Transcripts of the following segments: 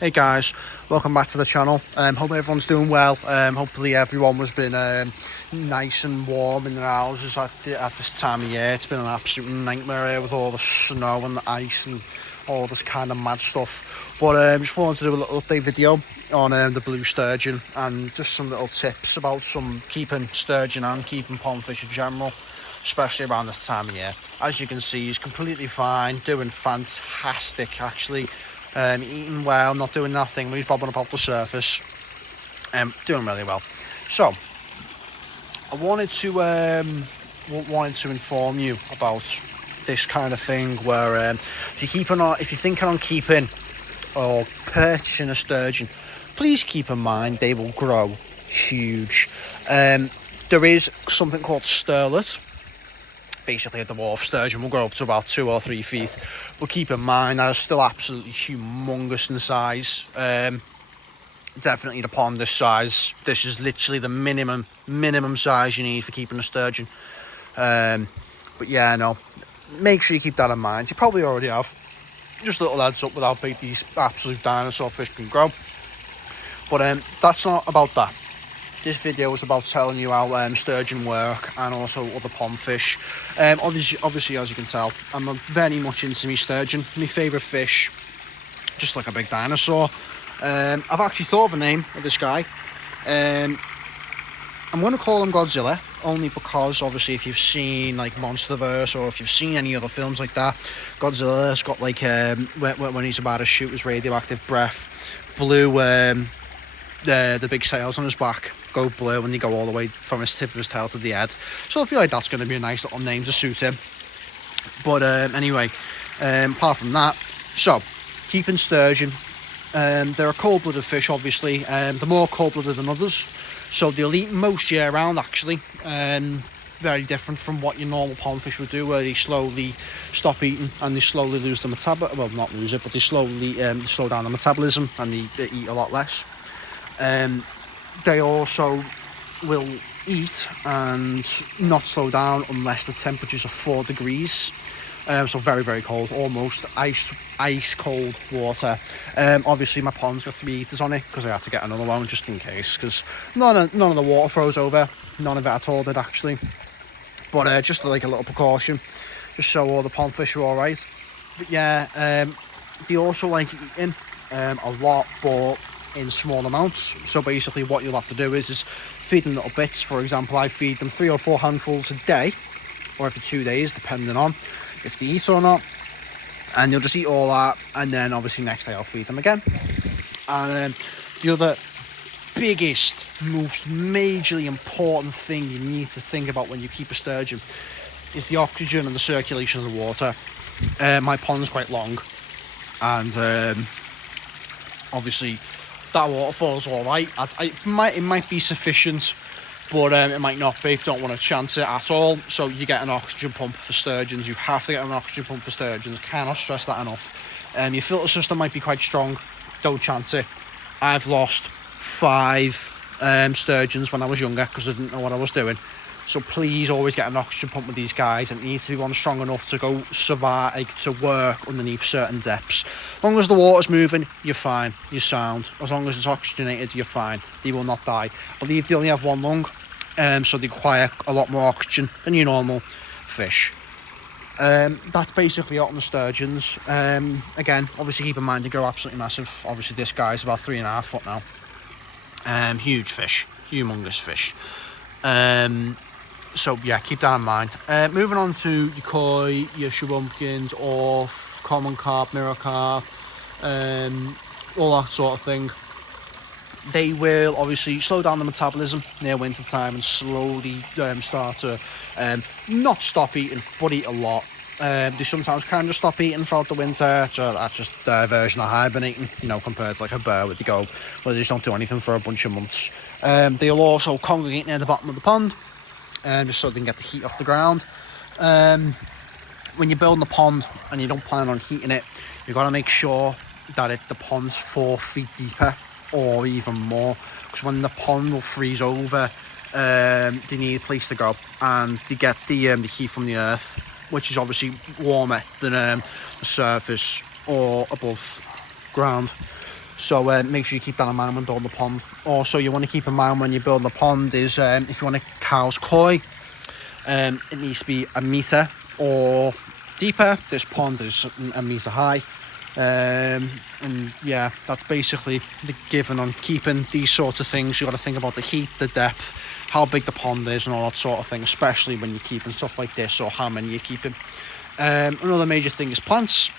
Hey guys, welcome back to the channel. Hope everyone's doing well. Hopefully everyone was been nice and warm in their houses at this time of year. It's been an absolute nightmare here with all the snow and the ice and all this kind of mad stuff. But just wanted to do a little update video on the blue sturgeon and just some little tips about some keeping sturgeon and keeping pondfish in general, especially around this time of year. As you can see, he's completely fine, doing fantastic actually. Eating well, not doing nothing when he's bobbing up off the surface. Doing really well. So I wanted to inform you about this kind of thing where if you're thinking on keeping or purchasing a sturgeon, please keep in mind they will grow huge. There is something called sterlet. Basically, a dwarf sturgeon will grow up to about 2 or 3 feet, but keep in mind that is still absolutely humongous in size. Definitely the pond this size. This is literally the minimum size you need for keeping a sturgeon. But yeah, no, make sure you keep that in mind. You probably already have. Just a little heads up with how big these absolute dinosaur fish can grow. But that's not about that. This video is about telling you how sturgeon work and also other pond fish. Obviously, as you can tell, I'm very much into me sturgeon. My favourite fish, just like a big dinosaur. I've actually thought of a name of this guy. I'm going to call him Godzilla, only because obviously if you've seen like Monsterverse or if you've seen any other films like that, Godzilla's got like when he's about to shoot his radioactive breath, blue the big sails on his back go blue and they go all the way from his tip of his tail to the head. So I feel like that's going to be a nice little name to suit him. But anyway, apart from that, so keeping sturgeon, they're a cold-blooded fish obviously. They're more cold-blooded than others, so they'll eat most year round actually. Very different from what your normal pond fish would do, where they slowly stop eating and they slowly lose the metabolism. Well, not lose it, but they slowly slow down the metabolism and they eat a lot less. They also will eat and not slow down unless the temperatures are 4 degrees. So very, very cold, almost ice cold water. Obviously my pond's got 3 heaters on it because I had to get another one just in case, because none of the water froze over, none of it at all did actually. But just like a little precaution, just so all the pond fish are all right. But yeah, they also like eating a lot, but in small amounts. So basically what you'll have to do is feed them little bits. For example, I feed them 3 or 4 handfuls a day, or every 2 days, depending on if they eat or not. And you'll just eat all that, and then obviously next day I'll feed them again. And the other biggest, most majorly important thing you need to think about when you keep a sturgeon is the oxygen and the circulation of the water. My pond's quite long, and obviously that waterfall's all right. It might be sufficient, but it might not be. Don't want to chance it at all. So you get an oxygen pump for sturgeons. You have to get an oxygen pump for sturgeons. Cannot stress that enough. Your filter system might be quite strong. Don't chance it. I've lost 5 sturgeons when I was younger because I didn't know what I was doing. So please always get an oxygen pump with these guys. It needs to be one strong enough to go survive, like, to work underneath certain depths. As long as the water's moving, you're fine, you're sound. As long as it's oxygenated, you're fine. They will not die. I believe they only have 1 lung, so they require a lot more oxygen than your normal fish. That's basically it on the sturgeons. Again, obviously keep in mind they grow absolutely massive. Obviously this guy's about 3.5 foot now. Huge fish, humongous fish. So yeah, keep that in mind. Moving on to your koi, your shubumpkins, orf, common carp, mirror carp, all that sort of thing. They will obviously slow down the metabolism near winter time and slowly start to not stop eating, but eat a lot. They sometimes kind of stop eating throughout the winter, so that's just their version of hibernating, you know, compared to like a bear where they go, where they just don't do anything for a bunch of months. They'll also congregate near the bottom of the pond, just so they can get the heat off the ground. When you're building a pond and you don't plan on heating it, you've got to make sure that the pond's 4 feet deeper or even more, because when the pond will freeze over, they need a place to go, and they get the heat from the earth, which is obviously warmer than the surface or above ground. So make sure you keep that in mind when building the pond. Also, you want to keep in mind when you're building the pond is if you want a cow's koi, it needs to be a metre or deeper. This pond is a metre high. And yeah, that's basically the given on keeping these sorts of things. You got to think about the heat, the depth, how big the pond is, and all that sort of thing, especially when you're keeping stuff like this, or how many you're keeping. Another major thing is plants.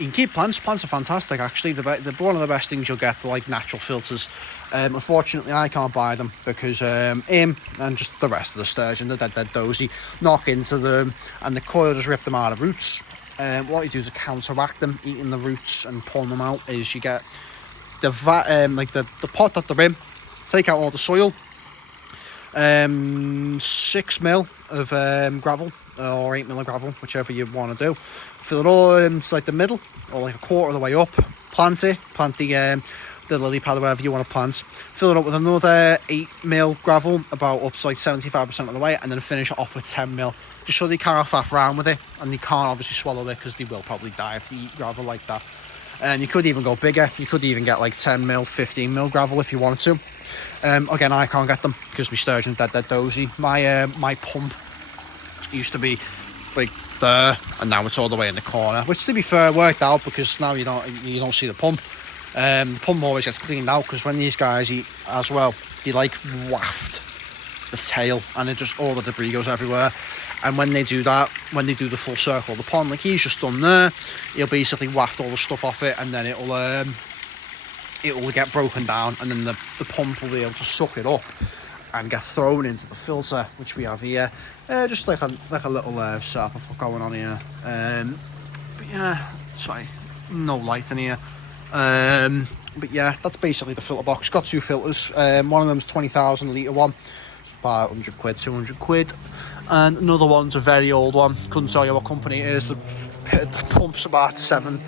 You can keep plants. Plants are fantastic, actually. They're one of the best things you'll get. They're like natural filters. Unfortunately, I can't buy them because him and just the rest of the sturgeon, they're dead dozy, knock into them, and the coil just rip them out of roots. What you do to counteract them eating the roots and pulling them out is you get the the pot that they're in, take out all the soil, 6 mil of gravel or 8 mil of gravel, whichever you want to do, fill it all into like the middle or like a quarter of the way up, plant the lily pad or whatever you want to plant, fill it up with another 8 mil gravel about up to like 75% of the way, and then finish it off with 10 mil, just so they can't faff around with it, and they can't obviously swallow it because they will probably die if they eat gravel like that. And you could even go bigger. You could even get like 10 mil, 15 mil gravel if you wanted to. Again, I can't get them because my sturgeon's dead dozy. My pump used to be like there, and now it's all the way in the corner, which to be fair worked out because now you don't see the pump. The pump always gets cleaned out because when these guys eat as well, they like waft the tail, and it just all the debris goes everywhere. And when they do that, when they do the full circle of the pond like he's just done there, he'll basically waft all the stuff off it, and then it will get broken down, and then the pump will be able to suck it up and get thrown into the filter, which we have here. Just like a little setup going on here. But yeah, sorry, no light in here. But yeah, that's basically the filter box. Got 2 filters. One of them's 20,000 litre one. It's about 100 quid, 200 quid. And another one's a very old one. Couldn't tell you what company it is. The pump's about 10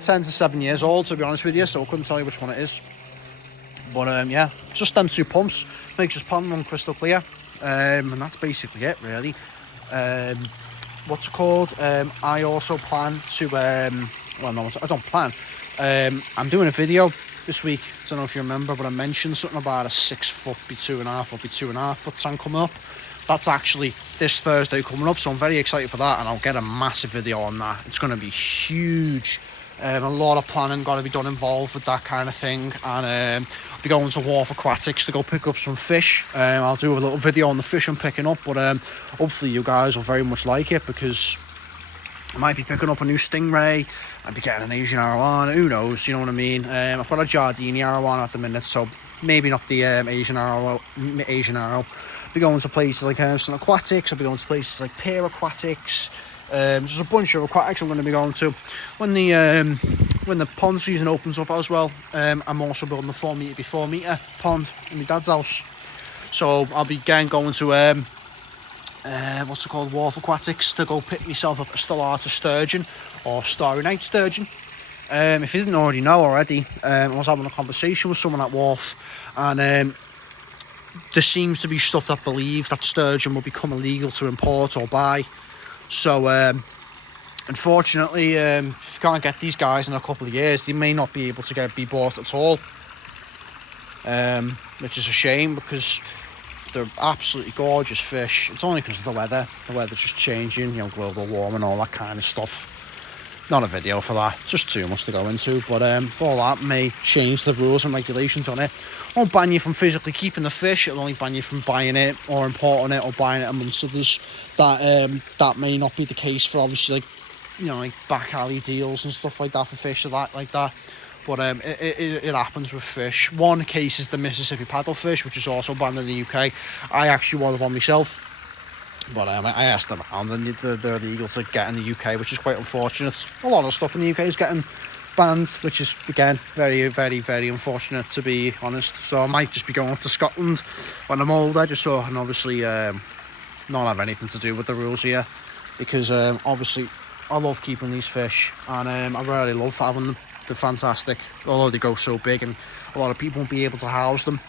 to 7 years old, to be honest with you, so I couldn't tell you which one it is. But yeah, just them 2 pumps. Makes this pond run crystal clear. And that's basically it, really. What's it called? I also plan to... well, no, I don't plan. I'm doing a video this week. I don't know if you remember, but I mentioned something about a 6 foot by 2.5 or by 2.5 foot tank coming up. That's actually this Thursday coming up, so I'm very excited for that, and I'll get a massive video on that. It's going to be huge. A lot of planning got to be done involved with that kind of thing, and I'll be going to Wharf Aquatics to go pick up some fish. I'll do a little video on the fish I'm picking up, but hopefully you guys will very much like it, because I might be picking up a new stingray, I'd be getting an Asian Arowana, who knows, you know what I mean. I've got a Giardini Arowana at the minute, so maybe not the Asian Arrow. I'll be going to places like Hermston Aquatics, I'll be going to places like Pier Aquatics. There's a bunch of aquatics I'm going to be going to when the pond season opens up as well. I'm also building a 4 metre by 4 metre pond in my dad's house, so I'll be again going to what's it called, Wharf Aquatics, to go pick myself up a Stellata sturgeon or Starry Night sturgeon. If you didn't already know already, I was having a conversation with someone at Wharf, and there seems to be stuff that believe that sturgeon will become illegal to import or buy. So unfortunately, if you can't get these guys in a couple of years, they may not be able to be bought at all, which is a shame, because they're absolutely gorgeous fish. It's only because of the weather's just changing, you know, global warming, all that kind of stuff. Not a video for that, just too much to go into, but all that may change the rules and regulations on it. Won't ban you from physically keeping the fish, it'll only ban you from buying it or importing it or buying it amongst others. That may not be the case for, obviously, like, you know, like back alley deals and stuff like that for fish like that. But it happens with fish. One case is the Mississippi paddlefish, which is also banned in the UK. I actually wanted one myself, but I asked them around, and they're illegal to get in the UK, which is quite unfortunate. A lot of stuff in the UK is getting banned, which is, again, very, very, very unfortunate, to be honest. So I might just be going up to Scotland when I'm older, just so I can obviously not have anything to do with the rules here, because obviously I love keeping these fish, and I really love having them. They're fantastic, although they grow so big and a lot of people won't be able to house them.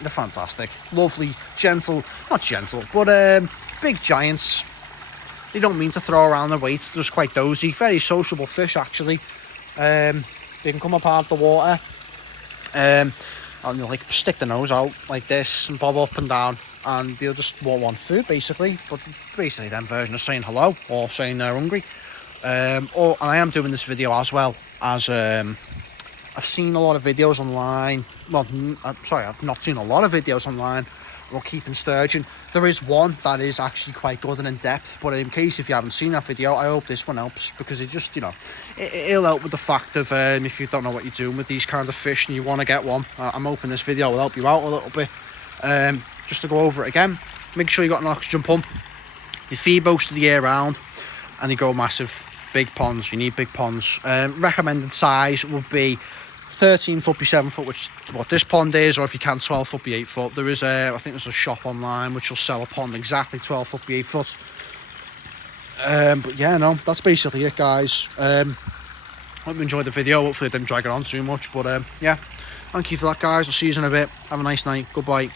They're fantastic, lovely, not gentle, but big giants. They don't mean to throw around their weight, they're just quite dozy, very sociable fish actually. They can come up out of the water, and they'll like stick their nose out like this and bob up and down, and they'll just want food basically. But basically, them version of saying hello or saying they're hungry. And I am doing this video as well as I've seen a lot of videos online. Well, sorry, I've not seen a lot of videos online about keeping sturgeon. There is one that is actually quite good and in depth, but in case if you haven't seen that video, I hope this one helps, because it just, you know, it'll help with the fact of if you don't know what you're doing with these kinds of fish and you want to get one. I'm hoping this video will help you out a little bit. Just to go over it again, make sure you got an oxygen pump. You feed most of the year round, and you go massive. Big ponds, you need big ponds. Recommended size would be 13 foot by 7 foot, which is what this pond is, or if you can 12 foot by 8 foot. There is I think there's a shop online which will sell a pond exactly 12 foot by 8 foot. But yeah, no, that's basically it, guys. Hope you enjoyed the video. Hopefully I didn't drag it on too much, but yeah, thank you for that, guys. I'll see you in a bit. Have a nice night. Goodbye.